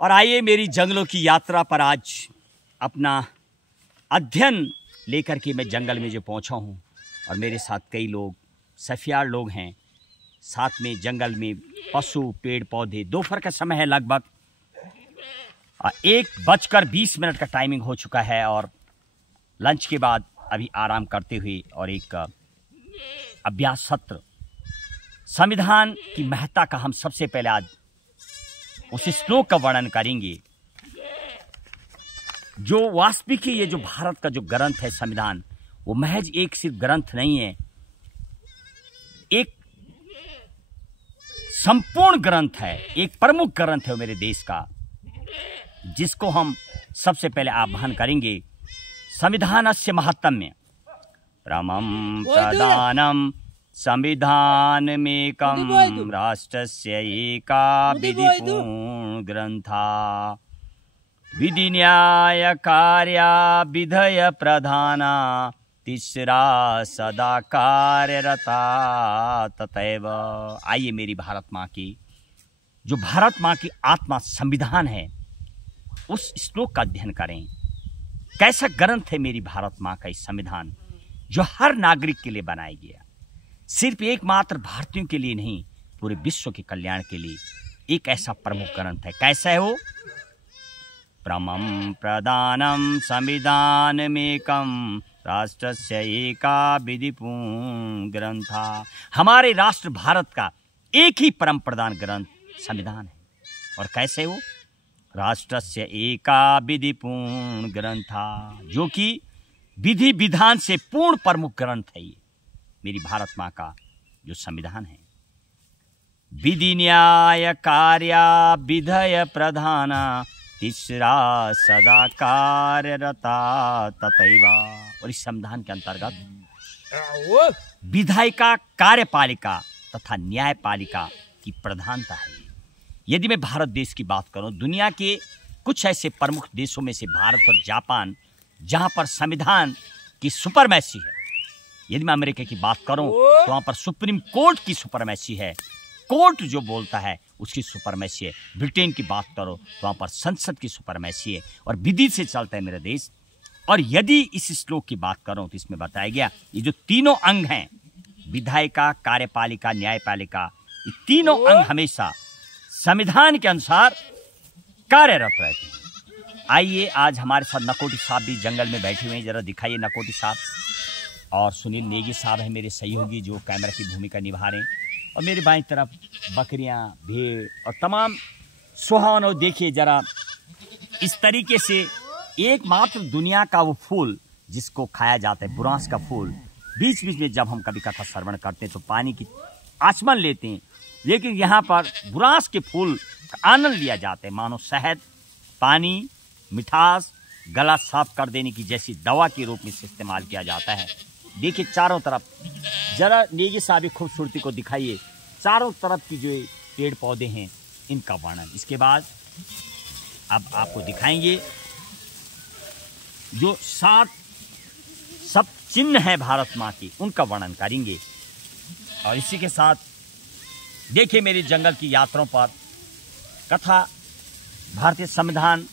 और आइए मेरी जंगलों की यात्रा पर आज अपना अध्ययन लेकर के मैं जंगल में जो पहुंचा हूं और मेरे साथ कई लोग सफियार लोग हैं। साथ में जंगल में पशु पेड़ पौधे, दोपहर का समय है, लगभग 1:20 का टाइमिंग हो चुका है और लंच के बाद अभी आराम करते हुए और एक अभ्यास सत्र संविधान की महत्ता का हम सबसे पहले आज उस श्लोक का वर्णन करेंगे जो वास्तविक ये जो भारत का जो ग्रंथ है संविधान, वो महज एक सिर्फ ग्रंथ नहीं है, एक संपूर्ण ग्रंथ है, एक प्रमुख ग्रंथ है मेरे देश का, जिसको हम सबसे पहले आह्वान करेंगे। संविधानस्य महत्तम्य परमं प्रधानम संविधानमेकं राष्ट्रस्य एका विधिपूर्ण ग्रंथा विधि न्याय कार्या विधय प्रधाना तीसरा सदा कार्यरता तथैव। आइए मेरी भारत माँ की जो भारत माँ की आत्मा संविधान है उस श्लोक का अध्ययन करें। कैसा ग्रंथ है मेरी भारत माँ का इस संविधान, जो हर नागरिक के लिए बनाया गया, सिर्फ एकमात्र भारतीयों के लिए नहीं, पूरे विश्व के कल्याण के लिए एक ऐसा प्रमुख ग्रंथ है। कैसा है वो? परमं प्रधानम संविधानमेकं राष्ट्रस्य एका विधिपूर्ण ग्रंथा। हमारे राष्ट्र भारत का एक ही परम प्रधान ग्रंथ संविधान है। और कैसे वो? राष्ट्रस्य एका विधिपूर्ण ग्रंथा, जो कि विधि विधान से पूर्ण प्रमुख ग्रंथ है ये मेरी भारत माँ का जो संविधान है। विधि न्याय कार्या विधय प्रधाना तीसरा सदा कार्यरता तथैव। और इस संविधान के अंतर्गत विधायिका, कार्यपालिका तथा न्यायपालिका की प्रधानता है। यदि मैं भारत देश की बात करूं, दुनिया के कुछ ऐसे प्रमुख देशों में से भारत और जापान जहां पर संविधान की सुपरमैसी है। यदि मैं अमेरिका की बात करूं तो वहां पर सुप्रीम कोर्ट की सुपरमैसी है, कोर्ट जो बोलता है उसकी सुपरमैसी है। ब्रिटेन की बात करो तो वहां पर संसद की सुपरमैसी है और विधि से चलता है मेरा देश। और यदि इस श्लोक की बात करो तो इसमें बताया गया ये जो तीनों अंग हैं, विधायिका, कार्यपालिका, न्यायपालिका, ये तीनों अंग हमेशा संविधान के अनुसार कार्यरत रहते हैं। आइए आज हमारे साथ नकोटी साहब भी जंगल में बैठे हुए हैं, जरा दिखाइए नकोटी साहब। और सुनील नेगी साहब है मेरे सहयोगी जो कैमरा की भूमिका निभा रहे हैं। और मेरे बाईं तरफ बकरियां, भेड़ और तमाम सुहावन। और देखिए जरा इस तरीके से एकमात्र दुनिया का वो फूल जिसको खाया जाता है, बुरांस का फूल, बीच बीच में जब हम कभी कथा श्रवण करते हैं तो पानी की आचमन लेते हैं, लेकिन यहाँ पर बुरांस के फूल का आनंद लिया जाता है, मानो शहद, पानी, मिठास, गला साफ कर देने की जैसी दवा के रूप में इस्तेमाल किया जाता है। देखिए चारों तरफ, जरा नेगी साहब खूबसूरती को दिखाइए, चारों तरफ की जो पेड़ पौधे हैं इनका वर्णन। इसके बाद अब आपको दिखाएंगे जो 7 सब चिन्ह है भारत माँ की, उनका वर्णन करेंगे। और इसी के साथ देखिए मेरी जंगल की यात्राओं पर कथा भारतीय संविधान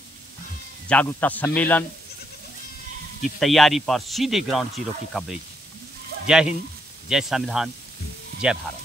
जागरूकता सम्मेलन की तैयारी पर सीधे ग्राउंड जीरो की कवरेज। जय हिंद, जय संविधान, जय भारत।